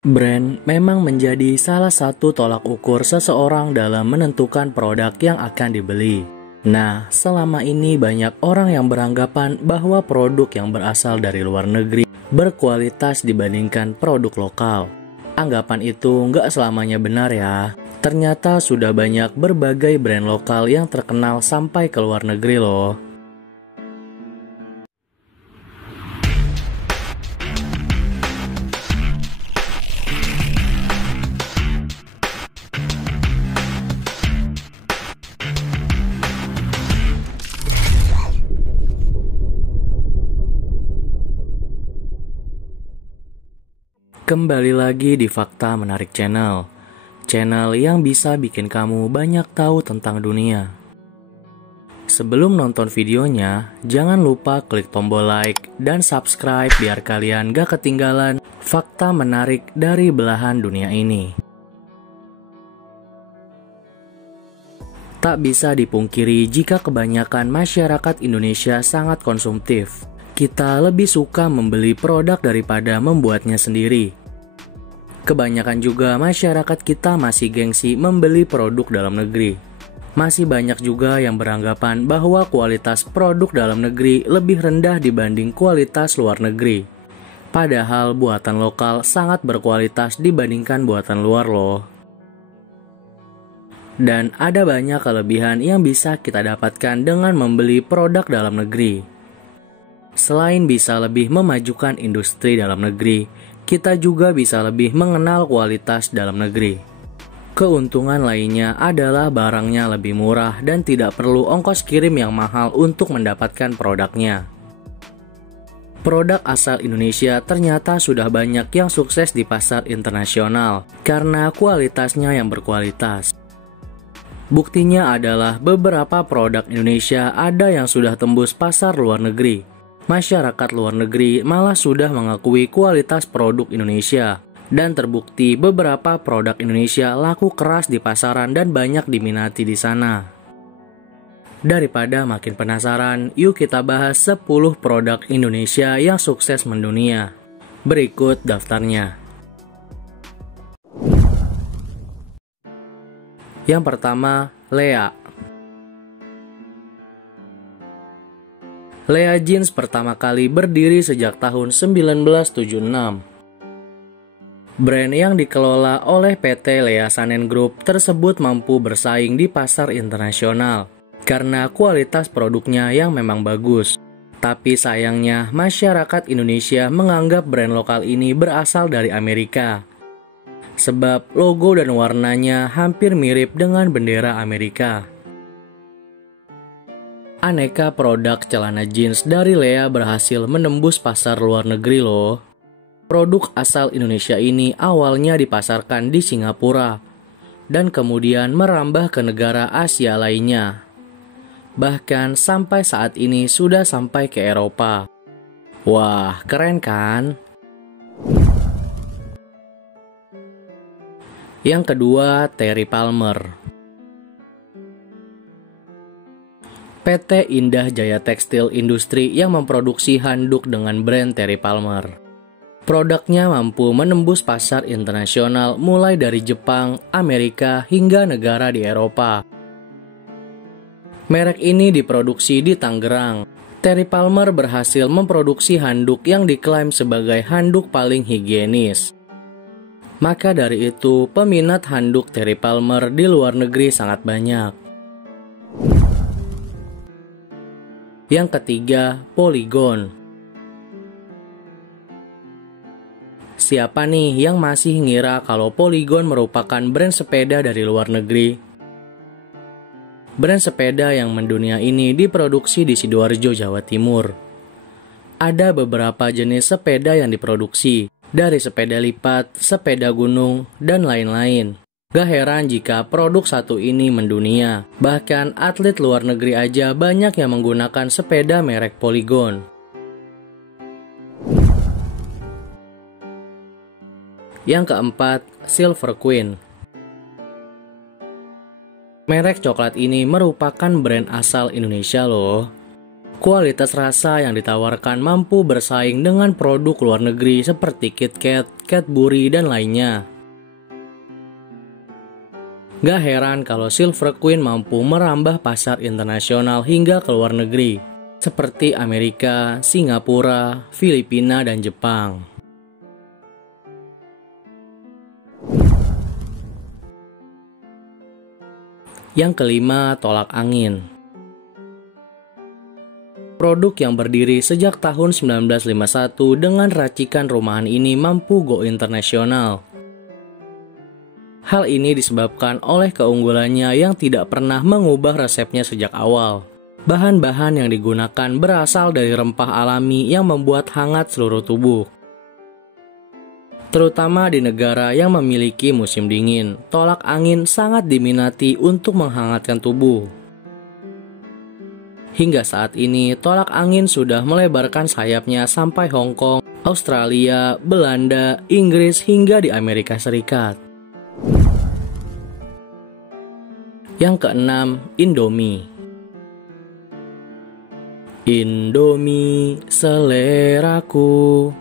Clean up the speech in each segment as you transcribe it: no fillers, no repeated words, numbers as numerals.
Brand memang menjadi salah satu tolak ukur seseorang dalam menentukan produk yang akan dibeli. Nah, selama ini banyak orang yang beranggapan bahwa produk yang berasal dari luar negeri berkualitas dibandingkan produk lokal. Anggapan itu nggak selamanya benar ya. Ternyata sudah banyak berbagai brand lokal yang terkenal sampai ke luar negeri loh. Kembali lagi di Fakta Menarik Channel yang bisa bikin kamu banyak tahu tentang dunia. Sebelum nonton videonya, jangan lupa klik tombol like dan subscribe biar kalian gak ketinggalan fakta menarik dari belahan dunia ini. Tak bisa dipungkiri jika kebanyakan masyarakat Indonesia sangat konsumtif. Kita lebih suka membeli produk daripada membuatnya sendiri. Kebanyakan juga masyarakat kita masih gengsi membeli produk dalam negeri. Masih banyak juga yang beranggapan bahwa kualitas produk dalam negeri lebih rendah dibanding kualitas luar negeri. Padahal buatan lokal sangat berkualitas dibandingkan buatan luar loh. Dan ada banyak kelebihan yang bisa kita dapatkan dengan membeli produk dalam negeri. Selain bisa lebih memajukan industri dalam negeri, kita juga bisa lebih mengenal kualitas dalam negeri. Keuntungan lainnya adalah barangnya lebih murah dan tidak perlu ongkos kirim yang mahal untuk mendapatkan produknya. Produk asal Indonesia ternyata sudah banyak yang sukses di pasar internasional karena kualitasnya yang berkualitas. Buktinya adalah beberapa produk Indonesia ada yang sudah tembus pasar luar negeri. Masyarakat luar negeri malah sudah mengakui kualitas produk Indonesia. Dan terbukti beberapa produk Indonesia laku keras di pasaran dan banyak diminati di sana. Daripada makin penasaran, yuk kita bahas 10 produk Indonesia yang sukses mendunia. Berikut daftarnya. Yang pertama, Lea. Lea Jeans pertama kali berdiri sejak tahun 1976. Brand yang dikelola oleh PT Lea Sanen Group tersebut mampu bersaing di pasar internasional karena kualitas produknya yang memang bagus. Tapi sayangnya masyarakat Indonesia menganggap brand lokal ini berasal dari Amerika. Sebab logo dan warnanya hampir mirip dengan bendera Amerika. Aneka produk celana jeans dari Lea berhasil menembus pasar luar negeri loh. Produk asal Indonesia ini awalnya dipasarkan di Singapura dan kemudian merambah ke negara Asia lainnya. Bahkan sampai saat ini sudah sampai ke Eropa. Wah, keren kan? Yang kedua, Terry Palmer. PT Indah Jaya Tekstil Industri yang memproduksi handuk dengan brand Terry Palmer. Produknya mampu menembus pasar internasional mulai dari Jepang, Amerika, hingga negara di Eropa. Merek ini diproduksi di Tangerang. Terry Palmer berhasil memproduksi handuk yang diklaim sebagai handuk paling higienis. Maka dari itu, peminat handuk Terry Palmer di luar negeri sangat banyak. Yang ketiga, Polygon. Siapa nih yang masih ngira kalau Polygon merupakan brand sepeda dari luar negeri? Brand sepeda yang mendunia ini diproduksi di Sidoarjo, Jawa Timur. Ada beberapa jenis sepeda yang diproduksi, dari sepeda lipat, sepeda gunung, dan lain-lain. Gak heran jika produk satu ini mendunia. Bahkan atlet luar negeri aja banyak yang menggunakan sepeda merek Polygon. Yang keempat, Silver Queen. Merek coklat ini merupakan brand asal Indonesia loh. Kualitas rasa yang ditawarkan mampu bersaing dengan produk luar negeri seperti KitKat, Cadbury, dan lainnya. Gak heran kalau Silver Queen mampu merambah pasar internasional hingga ke luar negeri, seperti Amerika, Singapura, Filipina, dan Jepang. Yang kelima, tolak angin. Produk yang berdiri sejak tahun 1951 dengan racikan rumahan ini mampu go internasional. Hal ini disebabkan oleh keunggulannya yang tidak pernah mengubah resepnya sejak awal. Bahan-bahan yang digunakan berasal dari rempah alami yang membuat hangat seluruh tubuh. Terutama di negara yang memiliki musim dingin, tolak angin sangat diminati untuk menghangatkan tubuh. Hingga saat ini, tolak angin sudah melebarkan sayapnya sampai Hong Kong, Australia, Belanda, Inggris, hingga di Amerika Serikat. Yang keenam, Indomie. Indomie, seleraku.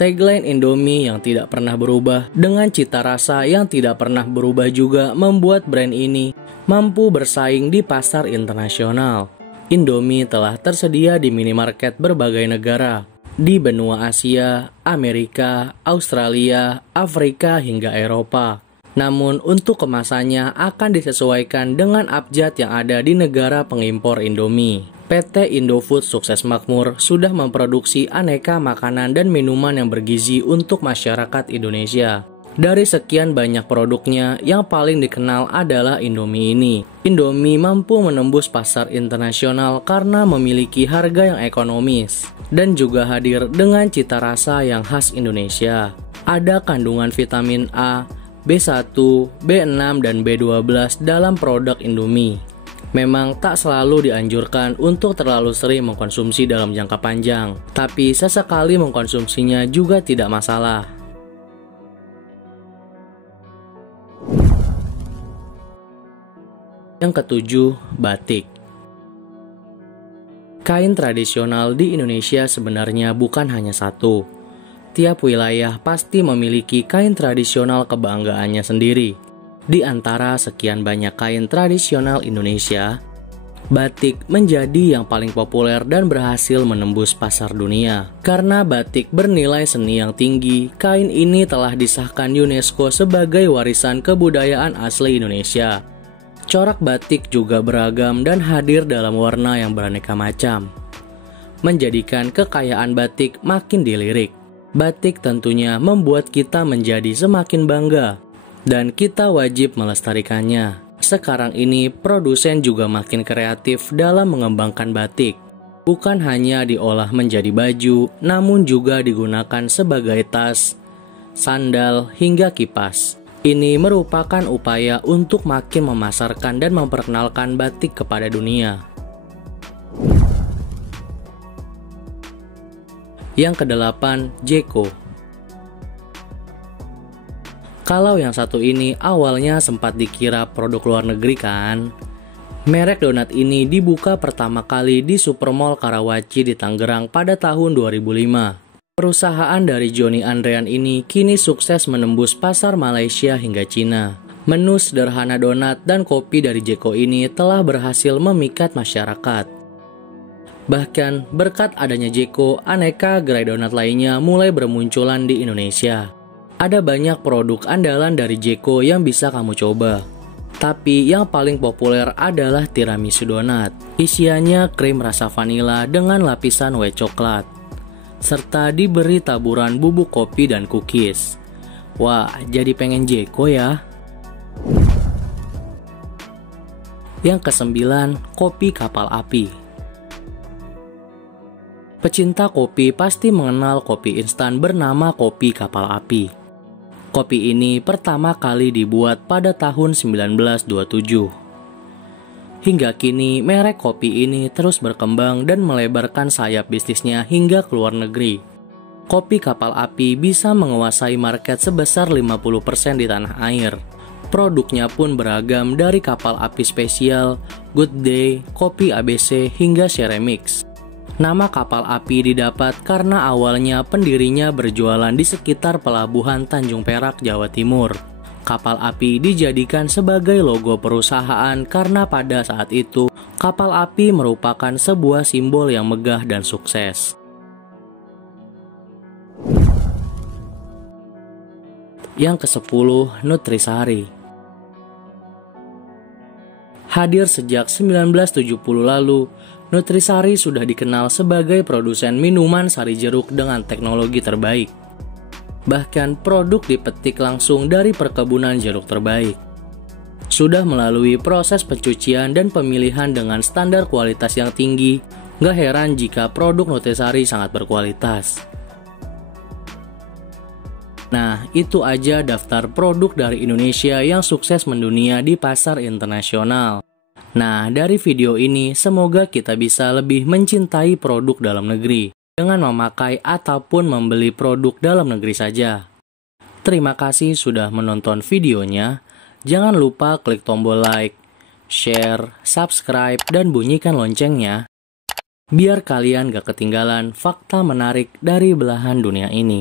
Tagline Indomie yang tidak pernah berubah dengan cita rasa yang tidak pernah berubah juga membuat brand ini mampu bersaing di pasar internasional. Indomie telah tersedia di minimarket berbagai negara, di benua Asia, Amerika, Australia, Afrika, hingga Eropa. Namun untuk kemasannya akan disesuaikan dengan abjad yang ada di negara pengimpor Indomie. PT Indofood sukses makmur sudah memproduksi aneka makanan dan minuman yang bergizi untuk masyarakat Indonesia. Dari sekian banyak produknya, yang paling dikenal adalah Indomie ini. Indomie mampu menembus pasar internasional karena memiliki harga yang ekonomis dan juga hadir dengan cita rasa yang khas Indonesia. Ada kandungan vitamin A, B1, B6, dan B12 dalam produk Indomie. Memang tak selalu dianjurkan untuk terlalu sering mengkonsumsi dalam jangka panjang, tapi sesekali mengkonsumsinya juga tidak masalah. Yang ketujuh, batik. Kain tradisional di Indonesia sebenarnya bukan hanya satu. Tiap wilayah pasti memiliki kain tradisional kebanggaannya sendiri. Di antara sekian banyak kain tradisional Indonesia, batik menjadi yang paling populer dan berhasil menembus pasar dunia. Karena batik bernilai seni yang tinggi, kain ini telah disahkan UNESCO sebagai warisan kebudayaan asli Indonesia. Corak batik juga beragam dan hadir dalam warna yang beraneka macam, menjadikan kekayaan batik makin dilirik. Batik tentunya membuat kita menjadi semakin bangga, dan kita wajib melestarikannya. Sekarang ini, produsen juga makin kreatif dalam mengembangkan batik. Bukan hanya diolah menjadi baju, namun juga digunakan sebagai tas, sandal, hingga kipas. Ini merupakan upaya untuk makin memasarkan dan memperkenalkan batik kepada dunia. Yang kedelapan, Jeko. Kalau yang satu ini awalnya sempat dikira produk luar negeri kan? Merek donat ini dibuka pertama kali di Supermall Karawaci di Tangerang pada tahun 2005. Perusahaan dari Johnny Andrean ini kini sukses menembus pasar Malaysia hingga Cina. Menu sederhana donat dan kopi dari Jeko ini telah berhasil memikat masyarakat. Bahkan berkat adanya Jeko, aneka gerai donat lainnya mulai bermunculan di Indonesia. Ada banyak produk andalan dari Jeko yang bisa kamu coba. Tapi yang paling populer adalah tiramisu donat. Isiannya krim rasa vanila dengan lapisan white coklat, serta diberi taburan bubuk kopi dan cookies. Wah, jadi pengen Jeko ya. Yang kesembilan, kopi kapal api. Pecinta kopi pasti mengenal kopi instan bernama kopi kapal api. Kopi ini pertama kali dibuat pada tahun 1927. Hingga kini, merek kopi ini terus berkembang dan melebarkan sayap bisnisnya hingga ke luar negeri. Kopi kapal api bisa menguasai market sebesar 50% di tanah air. Produknya pun beragam dari kapal api spesial, Good Day, kopi ABC, hingga Ceremix. Nama kapal api didapat karena awalnya pendirinya berjualan di sekitar pelabuhan Tanjung Perak, Jawa Timur. Kapal api dijadikan sebagai logo perusahaan karena pada saat itu, kapal api merupakan sebuah simbol yang megah dan sukses. Yang ke-10, Nutrisari. Hadir sejak 1970 lalu, Nutrisari sudah dikenal sebagai produsen minuman sari jeruk dengan teknologi terbaik. Bahkan produk dipetik langsung dari perkebunan jeruk terbaik. Sudah melalui proses pencucian dan pemilihan dengan standar kualitas yang tinggi, gak heran jika produk Nutrisari sangat berkualitas. Nah, itu aja daftar produk dari Indonesia yang sukses mendunia di pasar internasional. Nah, dari video ini semoga kita bisa lebih mencintai produk dalam negeri dengan memakai ataupun membeli produk dalam negeri saja. Terima kasih sudah menonton videonya. Jangan lupa klik tombol like, share, subscribe, dan bunyikan loncengnya biar kalian gak ketinggalan fakta menarik dari belahan dunia ini.